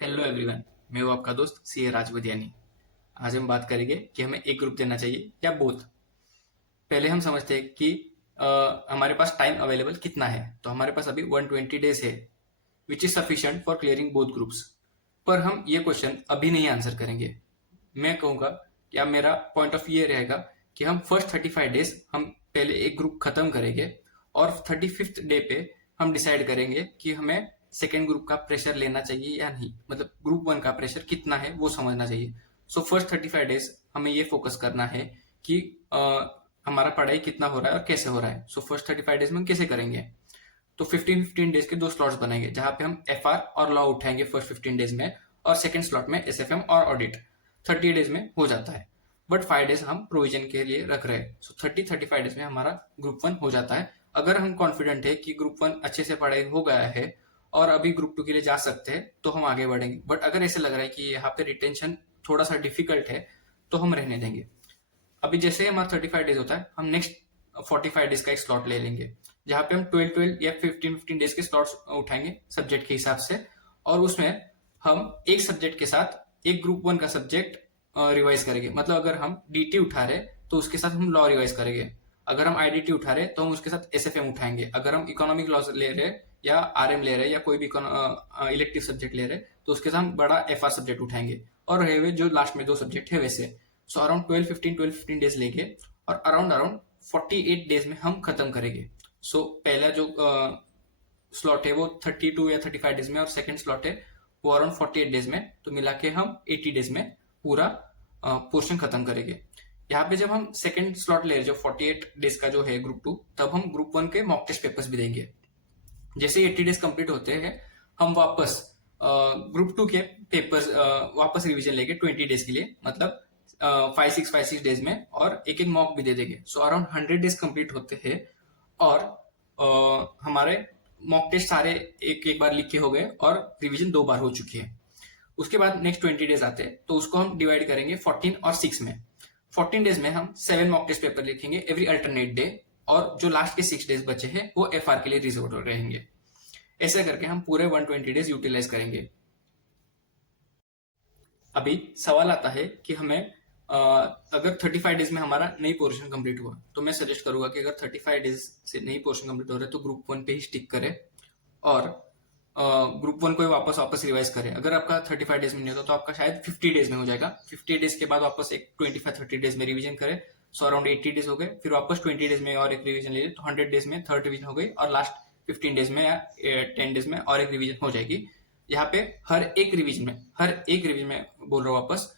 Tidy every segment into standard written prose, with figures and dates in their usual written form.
Hello everyone. मैं हूँ आपका दोस्त सी ए राजवदियानी। आज हम बात करेंगे कि हमें एक ग्रुप देना चाहिए या बोथ। पहले हम समझते हैं कि हमारे पास टाइम अवेलेबल कितना है। तो हमारे पास अभी 120 डेज है, which is sufficient for clearing both groups. पर हम ये क्वेश्चन अभी नहीं आंसर करेंगे। मैं कहूँगा या मेरा पॉइंट ऑफ व्यू ये रहेगा कि हम फर्स्ट 35 डेज हम पहले एक ग्रुप खत्म करेंगे और 35th डे पे हम डिसाइड करेंगे कि हमें सेकेंड ग्रुप का प्रेशर लेना चाहिए या नहीं। मतलब ग्रुप वन का प्रेशर कितना है वो समझना चाहिए। सो फर्स्ट 35 डेज हमें ये फोकस करना है कि हमारा पढ़ाई कितना हो रहा है और कैसे हो रहा है। सो फर्स्ट 35 डेज में हम कैसे करेंगे, तो 15-15 डेज के दो स्लॉट्स बनाएंगे जहां पे हम एफ आर और लॉ उठाएंगे फर्स्ट 15 डेज में, और सेकंड स्लॉट में एस एफ एम और ऑडिट। 30 डेज में हो जाता है, बट 5 डेज हम प्रोविजन के लिए रख रहे हैं। सो 35 डेज में हमारा ग्रुप वन हो जाता है। अगर हम कॉन्फिडेंट है कि ग्रुप वन अच्छे से पढ़ाई हो गया है और अभी ग्रुप टू के लिए जा सकते हैं तो हम आगे बढ़ेंगे। बट अगर ऐसे लग रहा है कि यहाँ पे रिटेंशन थोड़ा सा डिफिकल्ट है तो हम रहने देंगे। अभी जैसे हमारा 35 डेज होता है, हम नेक्स्ट 45 डेज का एक स्लॉट ले लेंगे जहां पे हम 12-12 या 15-15 डेज के स्लॉट्स उठाएंगे सब्जेक्ट के हिसाब से। और उसमें हम एक सब्जेक्ट के साथ एक ग्रुप वन का सब्जेक्ट रिवाइज करेंगे। मतलब अगर हम डीटी उठा रहे तो उसके साथ हम लॉ रिवाइज करेंगे। अगर हम आईडीटी उठा रहे तो हम उसके साथ एसएफएम उठाएंगे। अगर हम इकोनॉमिक लॉ ले रहे या आरएम ले रहे या कोई भी इलेक्टिव सब्जेक्ट ले रहे तो उसके साथ हम बड़ा एफआर सब्जेक्ट उठाएंगे। और रहे हुए जो लास्ट में दो सब्जेक्ट है वैसे। सो अराउंड 12-15 डेज लेंगे और अराउंड अराउंड 48 डेज में हम खत्म करेंगे। सो पहला जो स्लॉट है वो 32 या 35 डेज में और सेकंड स्लॉट है वो अराउंड 48 डेज में। तो मिला के हम 80 डेज में पूरा पोर्शन खत्म करेंगे। यहाँ पे जब हम सेकंड स्लॉट ले रहे जो 48 डेज का जो है ग्रुप टू, तब हम ग्रुप वन के मॉक टेस्ट पेपर्स भी देंगे। जैसे 80 डेज कंप्लीट होते हैं हम वापस ग्रुप टू के पेपर्स वापस रिवीजन लेंगे 20 डेज के लिए। मतलब 5-6 डेज में, और एक एक मॉक भी दे देंगे। सो अराउंड 100 डेज कंप्लीट होते हैं और हमारे मॉक टेस्ट सारे एक एक बार लिखे हो गए और रिवीजन 2 बार हो चुकी है। उसके बाद नेक्स्ट 20 डेज आते हैं तो उसको हम डिवाइड करेंगे 14 और 6 में। 14 डेज में हम 7 मॉक टेस्ट पेपर लिखेंगे एवरी अल्टरनेट डे, और जो लास्ट के 6 डेज बचे हैं वो एफ आर के लिए रिजर्व रहेंगे। ऐसे करके हम पूरे 120 डेज यूटिलाइज करेंगे। अभी सवाल आता है कि हमें अगर 35 डेज में हमारा नई पोर्शन कंप्लीट हुआ तो मैं सजेस्ट करूंगा कि अगर 35 डेज से नई पोर्शन कंप्लीट हो रहा है तो ग्रुप वन पे ही स्टिक करें और ग्रुप वन को ही वापस वापस रिवाइज करें। अगर आपका 35 डेज में नहीं होता तो आपका शायद 50 डेज में हो जाएगा। 50 डेज के बाद वापस एक 25-30 डेज में रिवीजन करें। सो अराउंड 80 डेज हो गए, फिर वापस 20 डेज में और एक रिवीजन ले तो 100 डेज में थर्ड रिवीजन हो गई, और लास्ट 15 डेज में या 10 डेज में और एक रिवीजन हो जाएगी। यहाँ पे हर एक रिवीजन में बोल रहा हूँ वापस,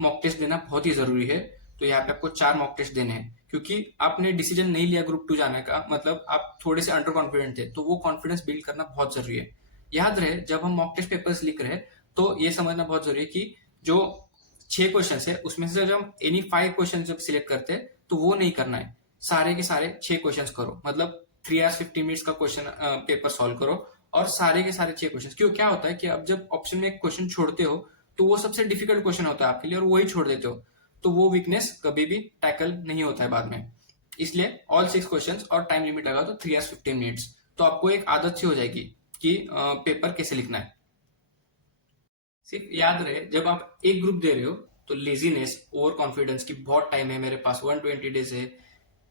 मॉक टेस्ट देना बहुत ही जरूरी है। तो यहाँ पे आपको 4 मॉक टेस्ट देने हैं, क्योंकि आपने डिसीजन नहीं लिया ग्रुप टू जाने का, मतलब आप थोड़े से अंडर कॉन्फिडेंट थे, तो वो कॉन्फिडेंस बिल्ड करना बहुत जरूरी है। याद रहे जब हम मॉक टेस्ट पेपर्स लिख रहे हैं तो ये समझना बहुत जरूरी है कि जो 6 क्वेश्चन है उसमें से जब हम एनी 5 क्वेश्चन जब सिलेक्ट करते हैं तो वो नहीं करना है, सारे के सारे 6 क्वेश्चन करो। मतलब 3 hours 50 minutes का क्वेश्चन पेपर सॉल्व करो और सारे के सारे 6 क्वेश्चन। क्यों, क्या होता है कि अब जब ऑप्शन में एक क्वेश्चन छोड़ते हो तो वो सबसे डिफिकल्ट क्वेश्चन होता है आपके लिए और वही छोड़ देते हो, तो वो वीकनेस कभी भी टैकल नहीं होता है बाद में। इसलिए ऑल 6 क्वेश्चंस और टाइम लिमिट लगा तो 3 hours 15 minutes। तो आपको एक आदत सी हो जाएगी कि पेपर कैसे लिखना है। सिर्फ याद रहे जब आप एक ग्रुप दे रहे हो तो लेजीनेस, ओवर कॉन्फिडेंस की बहुत टाइम है मेरे पास 120 डेज है,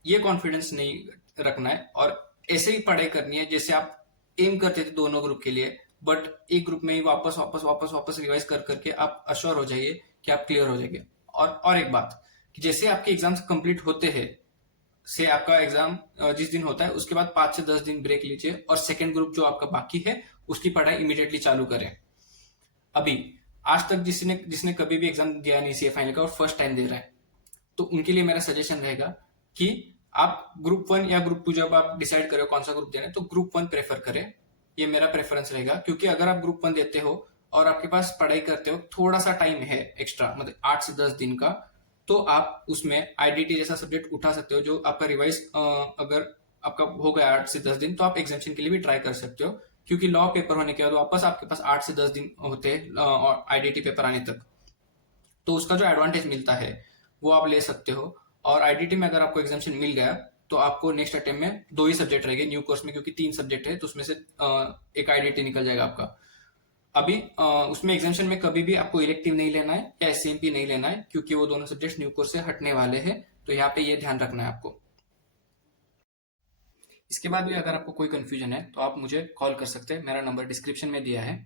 ये कॉन्फिडेंस नहीं रखना है। और ऐसे ही पढ़ाई करनी है जैसे आप एम करते थे दोनों ग्रुप के लिए, बट एक ग्रुप में ही वापस वापस वापस वापस रिवाइज कर करके आप अश्योर हो जाइए कि आप क्लियर हो जाएंगे। और एक बात कि जैसे आपके एग्जाम्स कंप्लीट होते हैं, से आपका एग्जाम जिस दिन होता है उसके बाद 5 से 10 दिन ब्रेक लीजिए और सेकेंड ग्रुप जो आपका बाकी है उसकी पढ़ाई इमीडिएटली चालू करें। अभी आज तक जिसने जिसने कभी भी एग्जाम दिया नहीं सी फाइनल का और फर्स्ट टाइम दे रहा है, तो उनके लिए मेरा सजेशन रहेगा कि आप ग्रुप वन या ग्रुप टू जब आप डिसाइड करें कौन सा ग्रुप देना है तो ग्रुप वन प्रेफर करें। ये मेरा प्रेफरेंस रहेगा, क्योंकि अगर आप ग्रुप वन देते हो और आपके पास पढ़ाई करते हो थोड़ा सा टाइम है एक्स्ट्रा, मतलब 8 से 10 दिन का, तो आप उसमें आईडीटी जैसा सब्जेक्ट उठा सकते हो जो आपका रिवाइज अगर आपका हो गया 8 से 10 दिन तो आप एग्जामेशन के लिए भी ट्राई कर सकते हो। क्योंकि लॉ पेपर होने के बाद वापस आपके पास 8 से 10 दिन होते हैं आईडीटी पेपर आने तक, तो उसका जो एडवांटेज मिलता है वो आप ले सकते हो। और आईडीटी में अगर आपको एग्जामेशन मिल गया तो आपको नेक्स्ट अटेम्प्ट में 2 ही सब्जेक्ट रहेंगे न्यू कोर्स में, क्योंकि 3 सब्जेक्ट है तो उसमें से एक आईडीटी निकल जाएगा आपका। अभी उसमें एग्जामेशन में कभी भी आपको इलेक्टिव नहीं लेना है या एससीएमपी नहीं लेना है, क्योंकि वो दोनों सब्जेक्ट न्यू कोर्स से हटने वाले हैं। तो यहाँ पे ये ध्यान रखना है आपको। इसके बाद भी अगर आपको कोई कंफ्यूजन है तो आप मुझे कॉल कर सकते हैं, मेरा नंबर डिस्क्रिप्शन में दिया है।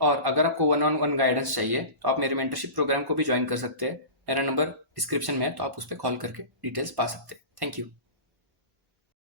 और अगर आपको वन ऑन वन गाइडेंस चाहिए तो आप मेरे मेंटरशिप प्रोग्राम को भी ज्वाइन कर सकते हैं, मेरा नंबर डिस्क्रिप्शन में है, तो आप उस पर कॉल करके डिटेल्स पा सकते हैं। Thank you.